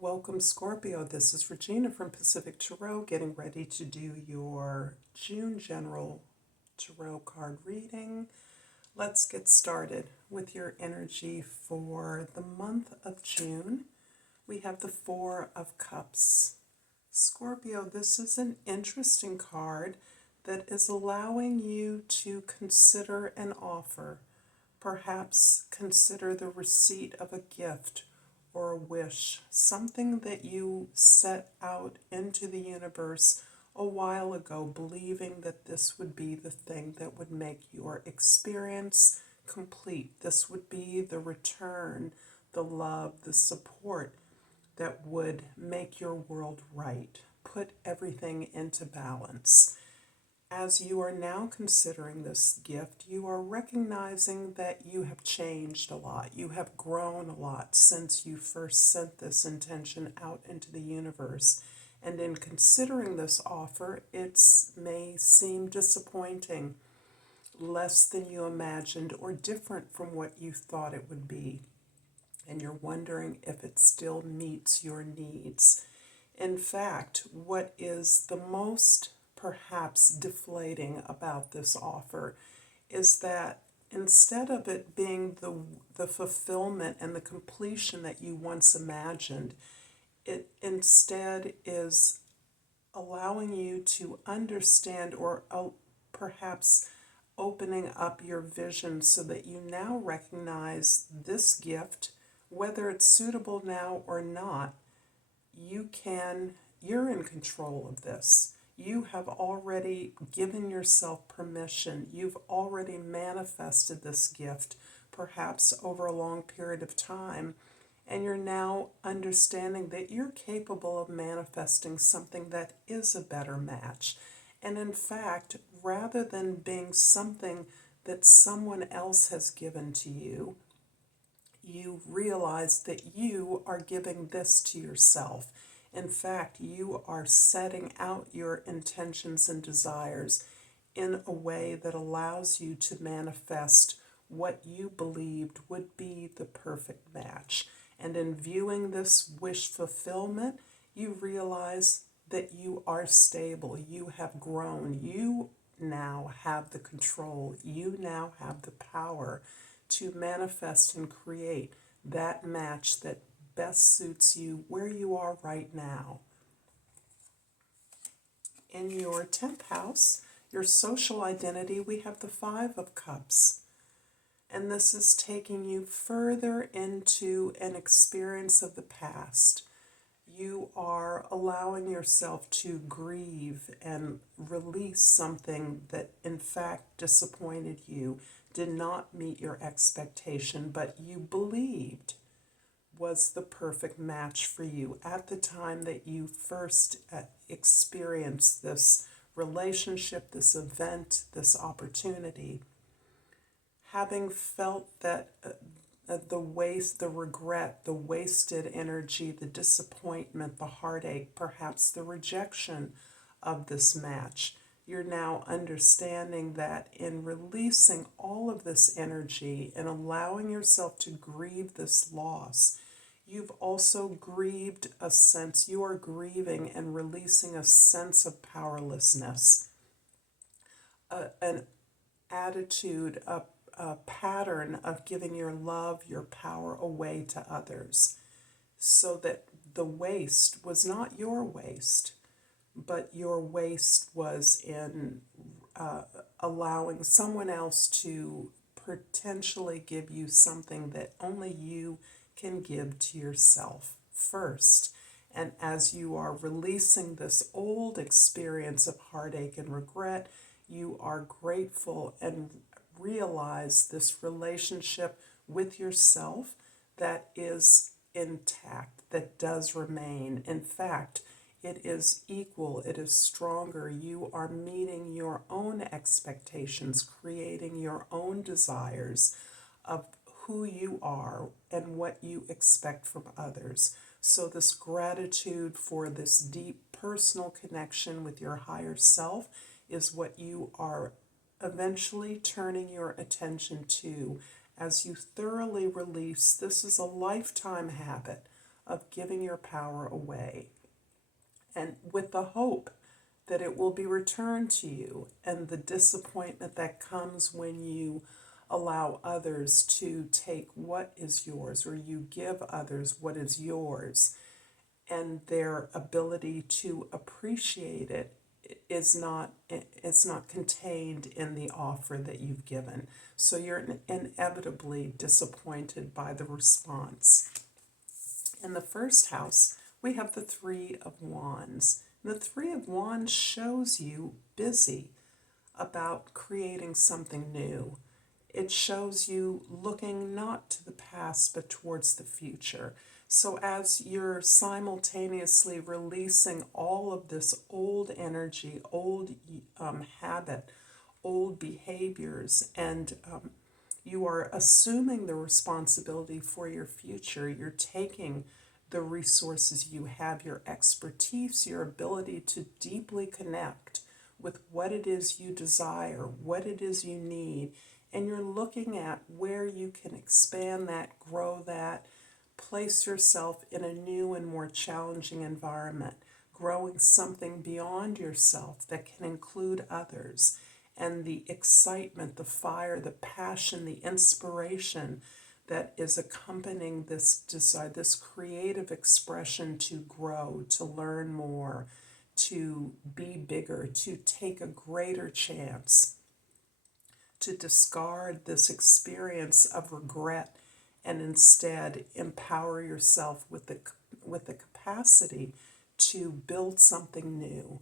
Welcome, Scorpio. This is Regina from Pacific Tarot, getting ready to do your June general tarot card reading. Let's get started with your energy for the month of June. We have the Four of Cups. Scorpio, this is an interesting card that is allowing you to consider an offer. Perhaps consider the receipt of a gift or a wish, something that you set out into the universe a while ago, believing that this would be the thing that would make your experience complete. This would be the return, the love, the support that would make your world right, put everything into balance. As you are now considering this gift, you are recognizing that you have changed a lot. You have grown a lot since you first sent this intention out into the universe. And in considering this offer, it may seem disappointing, less than you imagined, or different from what you thought it would be. And you're wondering if it still meets your needs. In fact, what is the most perhaps deflating about this offer is that instead of it being the fulfillment and the completion that you once imagined, it instead is allowing you to understand or perhaps opening up your vision so that you now recognize this gift, whether it's suitable now or not. You're in control of this. You have already given yourself permission. You've already manifested this gift, perhaps over a long period of time, and you're now understanding that you're capable of manifesting something that is a better match. And in fact, rather than being something that someone else has given to you, you realize that you are giving this to yourself. In fact, you are setting out your intentions and desires in a way that allows you to manifest what you believed would be the perfect match. And in viewing this wish fulfillment, you realize that you are stable, you have grown, you now have the control, you now have the power to manifest and create that match that best suits you where you are right now. In your 10th house, your social identity, we have the Five of Cups. And this is taking you further into an experience of the past. You are allowing yourself to grieve and release something that in fact disappointed you, did not meet your expectation, but you believed was the perfect match for you at the time that you first experienced this relationship, this event, this opportunity. Having felt that the waste, the regret, the wasted energy, the disappointment, the heartache, perhaps the rejection of this match, you're now understanding that in releasing all of this energy and allowing yourself to grieve this loss, you've also grieved a sense, you are grieving and releasing a sense of powerlessness, an attitude, a pattern of giving your love, your power away to others, so that the waste was not your waste, but your waste was in allowing someone else to potentially give you something that only you can give to yourself first. And as you are releasing this old experience of heartache and regret, you are grateful and realize this relationship with yourself that is intact, that does remain. In fact, it is equal, it is stronger. You are meeting your own expectations, creating your own desires of who you are and what you expect from others. So this gratitude for this deep personal connection with your higher self is what you are eventually turning your attention to as you thoroughly release. This is a lifetime habit of giving your power away, and with the hope that it will be returned to you, and the disappointment that comes when you allow others to take what is yours, or you give others what is yours, and their ability to appreciate it is not, it's not contained in the offer that you've given. So you're inevitably disappointed by the response. In the first house, we have the Three of Wands. The Three of Wands shows you busy about creating something new. It shows you looking not to the past but towards the future. So as you're simultaneously releasing all of this old energy, old habit, old behaviors, and you are assuming the responsibility for your future, you're taking the resources you have, your expertise, your ability to deeply connect with what it is you desire, what it is you need, and you're looking at where you can expand that, grow that, place yourself in a new and more challenging environment, growing something beyond yourself that can include others, and the excitement, the fire, the passion, the inspiration that is accompanying this desire, this creative expression to grow, to learn more, to be bigger, to take a greater chance, to discard this experience of regret and instead empower yourself with the capacity to build something new.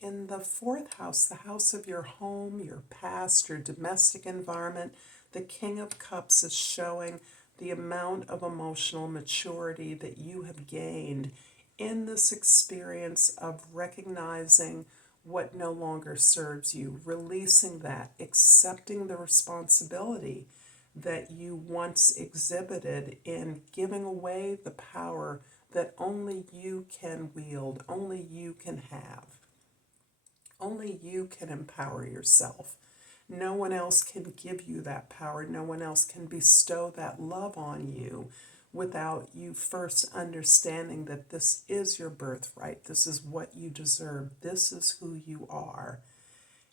In the fourth house, the house of your home, your past, your domestic environment, the King of Cups is showing the amount of emotional maturity that you have gained in this experience of recognizing what no longer serves you, releasing that, accepting the responsibility that you once exhibited in giving away the power that only you can wield, only you can have. Only you can empower yourself. No one else can give you that power. No one else can bestow that love on you without you first understanding that this is your birthright. This is what you deserve. This is who you are.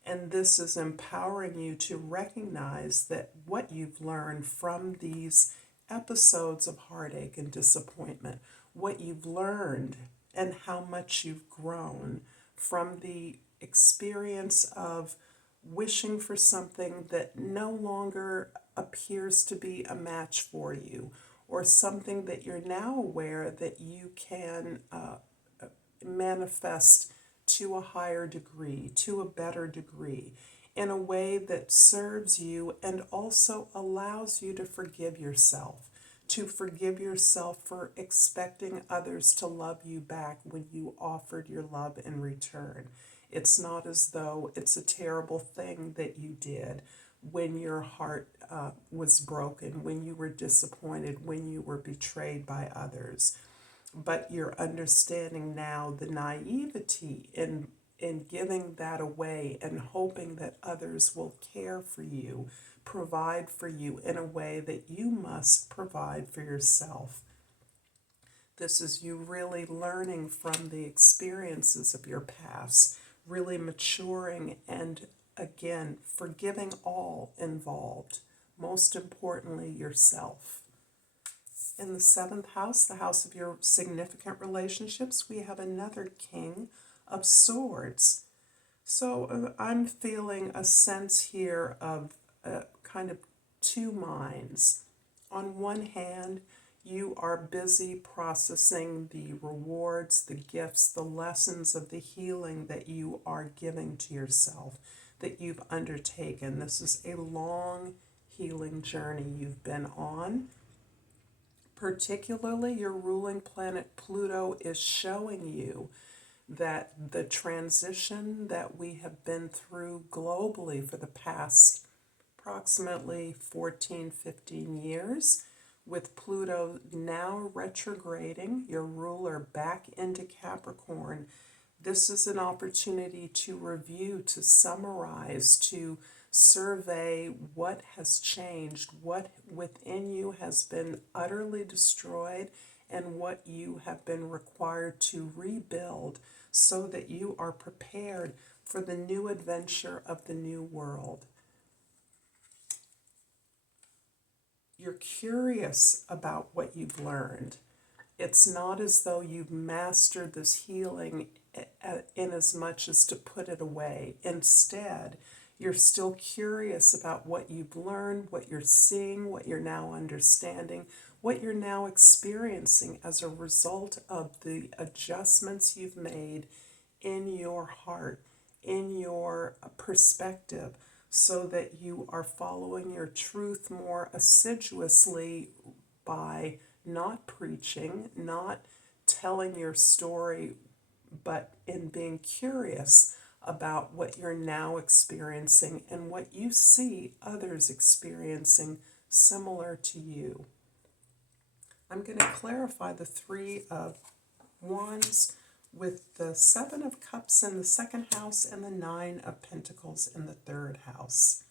And this is empowering you to recognize that what you've learned from these episodes of heartache and disappointment, what you've learned and how much you've grown from the experience of wishing for something that no longer appears to be a match for you, or something that you're now aware that you can manifest to a higher degree, to a better degree, in a way that serves you and also allows you to forgive yourself for expecting others to love you back when you offered your love in return. It's not as though it's a terrible thing that you did when your heart was broken, when you were disappointed, when you were betrayed by others. But you're understanding now the naivety in giving that away and hoping that others will care for you, provide for you in a way that you must provide for yourself. This is you really learning from the experiences of your past, really maturing and, again, forgiving all involved, most importantly, yourself. In the seventh house, the house of your significant relationships, we have another King of Swords. So I'm feeling a sense here of kind of two minds. On one hand, you are busy processing the rewards, the gifts, the lessons of the healing that you are giving to yourself, that you've undertaken. This is a long healing journey you've been on. Particularly, your ruling planet Pluto is showing you that the transition that we have been through globally for the past approximately 14, 15 years, with Pluto now retrograding, your ruler, back into Capricorn, this is an opportunity to review, to summarize, to Survey what has changed, what within you has been utterly destroyed, and what you have been required to rebuild so that you are prepared for the new adventure of the new world. You're curious about what you've learned. It's not as though you've mastered this healing in as much as to put it away. Instead, you're still curious about what you've learned, what you're seeing, what you're now understanding, what you're now experiencing as a result of the adjustments you've made in your heart, in your perspective, so that you are following your truth more assiduously by not preaching, not telling your story, but in being curious about what you're now experiencing and what you see others experiencing similar to you. I'm going to clarify the Three of Wands with the Seven of Cups in the second house and the Nine of Pentacles in the third house.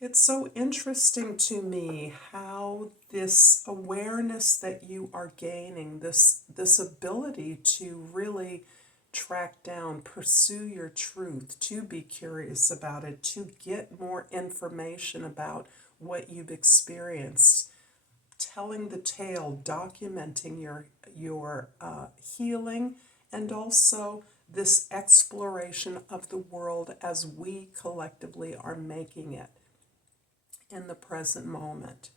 It's so interesting to me how this awareness that you are gaining, this ability to really track down, pursue your truth, to be curious about it, to get more information about what you've experienced, telling the tale, documenting your healing, and also this exploration of the world as we collectively are making it in the present moment.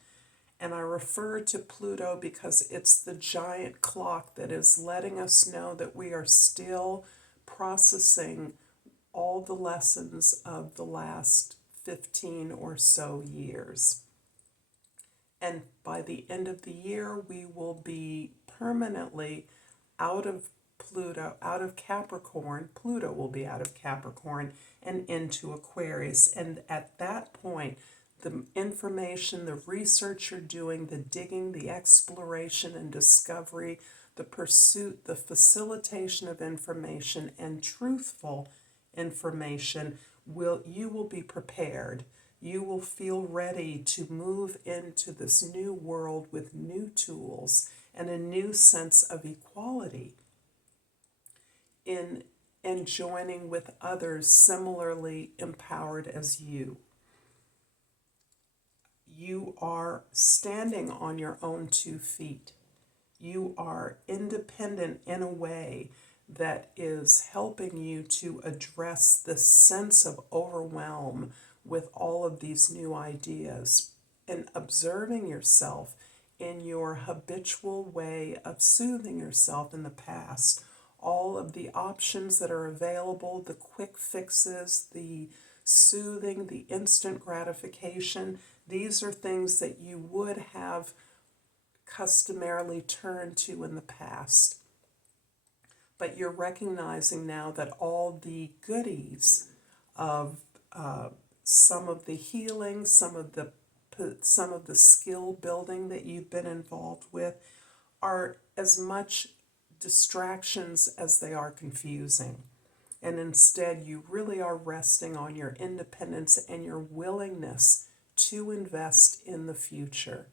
And I refer to Pluto because it's the giant clock that is letting us know that we are still processing all the lessons of the last 15 or so years. And by the end of the year, we will be permanently out of Pluto, out of Capricorn. Pluto will be out of Capricorn and into Aquarius. And at that point, the information, the research you're doing, the digging, the exploration and discovery, the pursuit, the facilitation of information and truthful information, you will be prepared. You will feel ready to move into this new world with new tools and a new sense of equality in joining with others similarly empowered as you. You are standing on your own 2 feet. You are independent in a way that is helping you to address this sense of overwhelm with all of these new ideas and observing yourself in your habitual way of soothing yourself in the past. All of the options that are available, the quick fixes, the soothing, the instant gratification, these are things that you would have customarily turned to in the past. But you're recognizing now that all the goodies of some of the healing, some of the skill building that you've been involved with are as much distractions as they are confusing. And instead, you really are resting on your independence and your willingness to invest in the future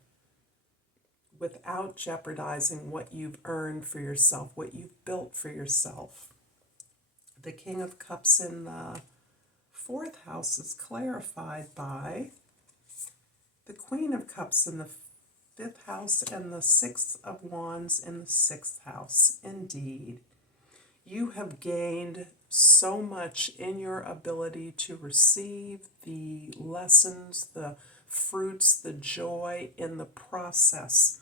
without jeopardizing what you've earned for yourself, what you've built for yourself. The King of Cups in the fourth house is clarified by the Queen of Cups in the fifth house and the Six of Wands in the sixth house. Indeed, you have gained so much in your ability to receive the lessons, the fruits, the joy in the process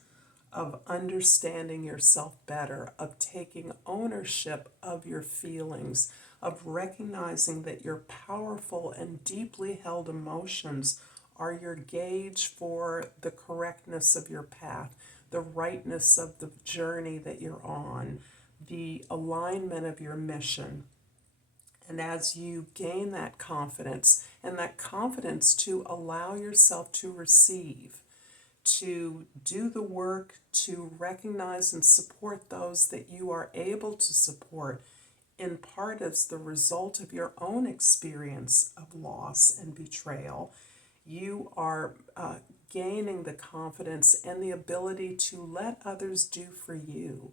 of understanding yourself better, of taking ownership of your feelings, of recognizing that your powerful and deeply held emotions are your gauge for the correctness of your path, the rightness of the journey that you're on, the alignment of your mission. And as you gain that confidence, and that confidence to allow yourself to receive, to do the work, to recognize and support those that you are able to support in part as the result of your own experience of loss and betrayal, you are gaining the confidence and the ability to let others do for you,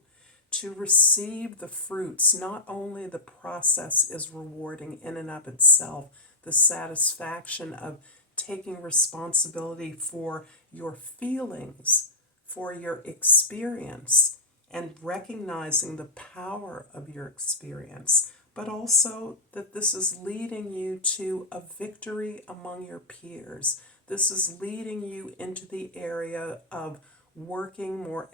to receive the fruits. Not only the process is rewarding in and of itself, the satisfaction of taking responsibility for your feelings, for your experience, and recognizing the power of your experience, but also that this is leading you to a victory among your peers. This is leading you into the area of working more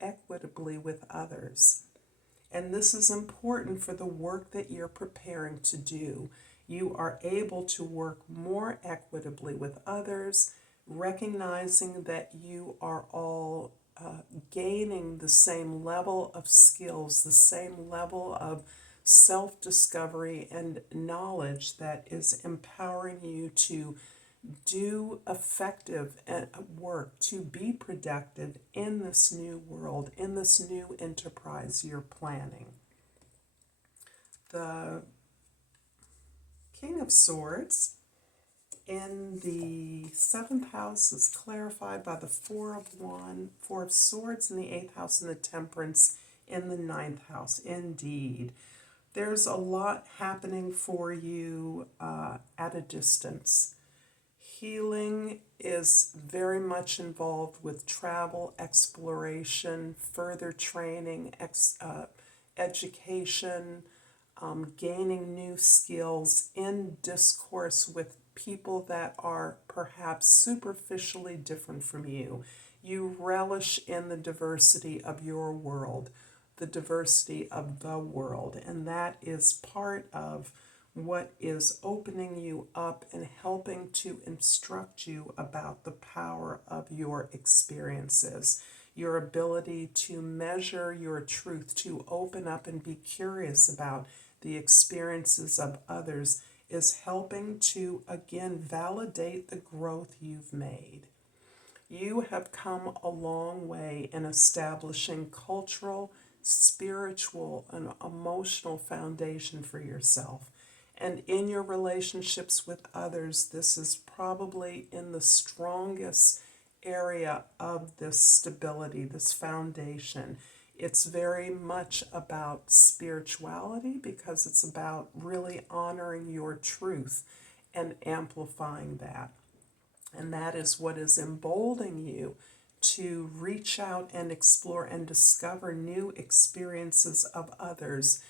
equitably with others. And this is important for the work that you're preparing to do. You are able to work more equitably with others, recognizing that you are all gaining the same level of skills, the same level of self-discovery and knowledge that is empowering you to do effective work, to be productive in this new world, in this new enterprise you're planning. The King of Swords in the 7th house is clarified by the Four of Swords in the 8th house, and the Temperance in the 9th house. Indeed, there's a lot happening for you at a distance. Healing is very much involved with travel, exploration, further training, education, gaining new skills in discourse with people that are perhaps superficially different from you. You relish in the diversity of your world, the diversity of the world, and that is part of what is opening you up and helping to instruct you about the power of your experiences, your ability to measure your truth, to open up and be curious about the experiences of others, is helping to, again, validate the growth you've made. You have come a long way in establishing cultural, spiritual, and emotional foundation for yourself. And in your relationships with others, this is probably in the strongest area of this stability, this foundation. It's very much about spirituality because it's about really honoring your truth and amplifying that. And that is what is emboldening you to reach out and explore and discover new experiences of others,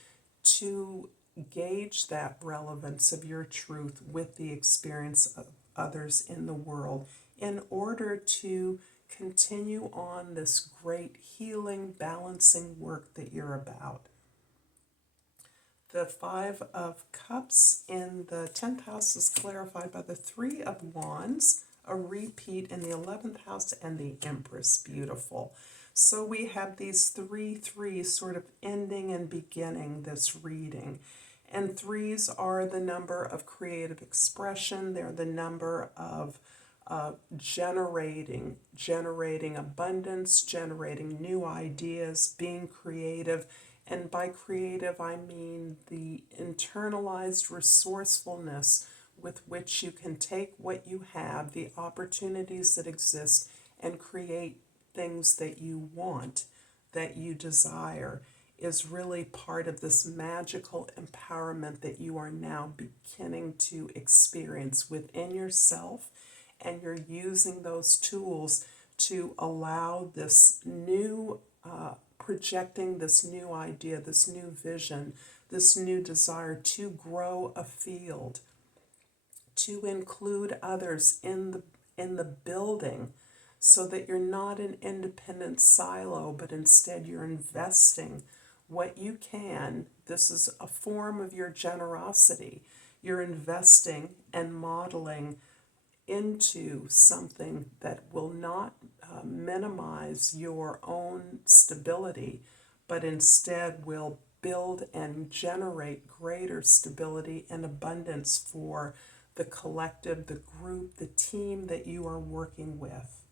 to gauge that relevance of your truth with the experience of others in the world in order to continue on this great healing, balancing work that you're about. The 5 of Cups in the 10th house is clarified by the 3 of Wands, a repeat in the 11th house, and the Empress. Beautiful. So we have these 3 threes sort of ending and beginning this reading. And 3s are the number of creative expression. They're the number of generating abundance, generating new ideas, being creative. And by creative, I mean the internalized resourcefulness with which you can take what you have, the opportunities that exist, and create things that you want, that you desire, is really part of this magical empowerment that you are now beginning to experience within yourself. And you're using those tools to allow this new projecting this new idea, this new vision, this new desire to grow a field, to include others in the building, so that you're not an independent silo, but instead you're investing what you can. This is a form of your generosity. You're investing and modeling into something that will not minimize your own stability, but instead will build and generate greater stability and abundance for the collective, the group, the team that you are working with.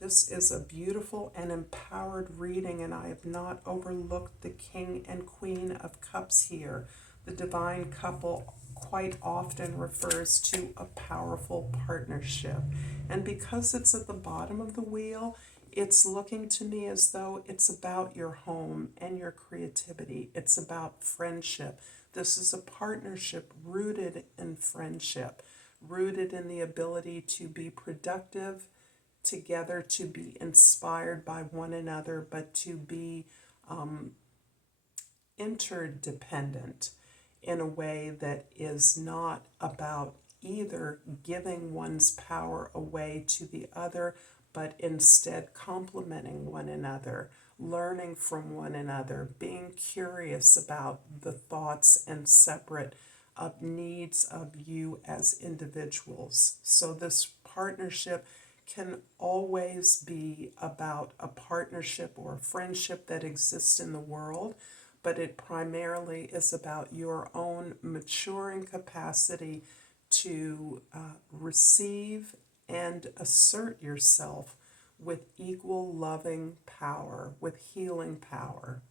This is a beautiful and empowered reading, and I have not overlooked the King and Queen of Cups here. The divine couple quite often refers to a powerful partnership. And because it's at the bottom of the wheel, it's looking to me as though it's about your home and your creativity. It's about friendship. This is a partnership rooted in friendship, rooted in the ability to be productive together, to be inspired by one another, but to be interdependent in a way that is not about either giving one's power away to the other, but instead complementing one another, learning from one another, being curious about the thoughts and separate needs of you as individuals. So this partnership can always be about a partnership or a friendship that exists in the world, but it primarily is about your own maturing capacity to receive and assert yourself with equal loving power, with healing power.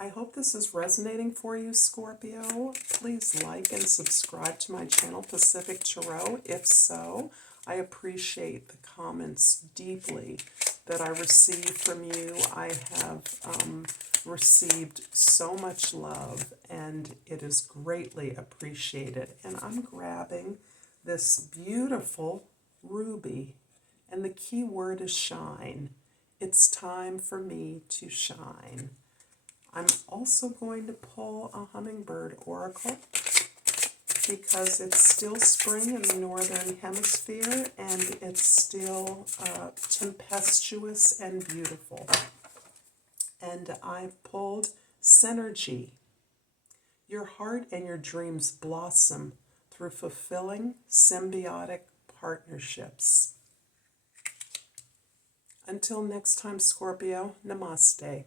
I hope this is resonating for you, Scorpio. Please like and subscribe to my channel, Pacific Tarot. If so, I appreciate the comments deeply that I receive from you. I have received so much love, and it is greatly appreciated. And I'm grabbing this beautiful ruby, and the key word is shine. It's time for me to shine. I'm also going to pull a hummingbird oracle because it's still spring in the northern hemisphere and it's still tempestuous and beautiful. And I've pulled Synergy. Your heart and your dreams blossom through fulfilling symbiotic partnerships. Until next time, Scorpio, Namaste.